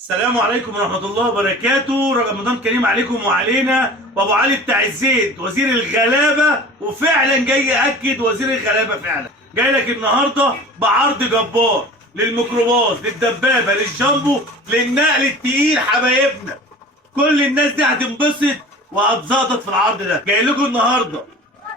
السلام عليكم ورحمة الله وبركاته. رمضان كريم عليكم وعلينا. وابو علي بتاع الزيت وزير الغلابة، وفعلا جاي يأكد وزير الغلابة فعلا جاي لك النهارده بعرض جبار للميكروباص، للدبابة، للجامبو، للنقل التقيل. حبايبنا كل الناس دي هتنبسط وهتزقطط في العرض ده. جاي لكم النهارده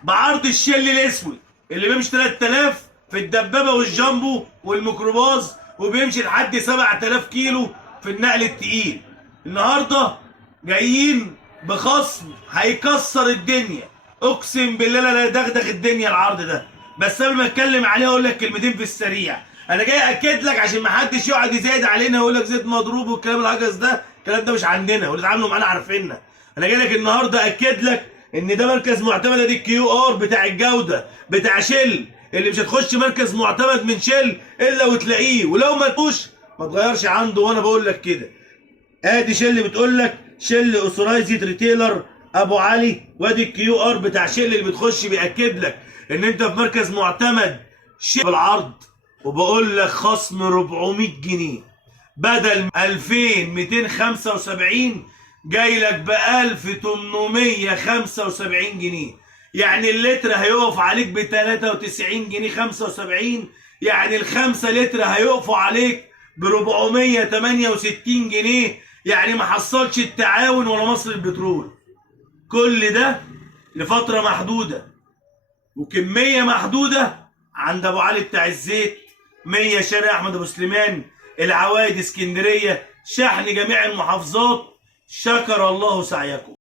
بعرض الشل الاسود اللي بيمشي 3000 في الدبابة والجامبو والميكروباص، وبيمشي لحد 7000 كيلو في النقل التقيل. النهارده جايين بخصم هيكسر الدنيا، اقسم بالله لا يدغدغ الدنيا العرض ده. بس قبل ما اتكلم عليه اقول لك كلمتين في السريع. انا جاي اكد لك عشان ما حدش يقعد يزايد علينا ويقول لك زيت مضروب والكلام العجز ده. الكلام ده مش عندنا، واللي اتعاملوا معانا عارفيننا. انا جاي لك النهارده اكد لك ان ده مركز معتمد. ادي الكيو ار بتاع الجوده بتاع شل، اللي مش هتخش مركز معتمد من شل الا وتلاقيه، ولو ما لقوش ما تغيرش عنده. وانا بقول لك كده، ادي شل بتقول لك شل اوثرايزد ريتيلر ابو علي، وادي الكيو ار بتاع شل اللي بتخش بياكد لك ان انت في مركز معتمد شل بالعرض. وبقول لك خصم 400 جنيه بدل 2275 جاي لك ب 1875 جنيه. يعني اللتر هيقف عليك ب 93 جنيه 75، يعني ال5 لتر هيقفوا عليك ب 468 جنيه. يعني ما حصلش التعاون ولا مصر البترول. كل ده لفترة محدودة وكمية محدودة عند ابو علي بتاع الزيت، 100 شارع احمد ابو سليمان، العوايد، اسكندرية، شحن جميع المحافظات. شكر الله سعيكم.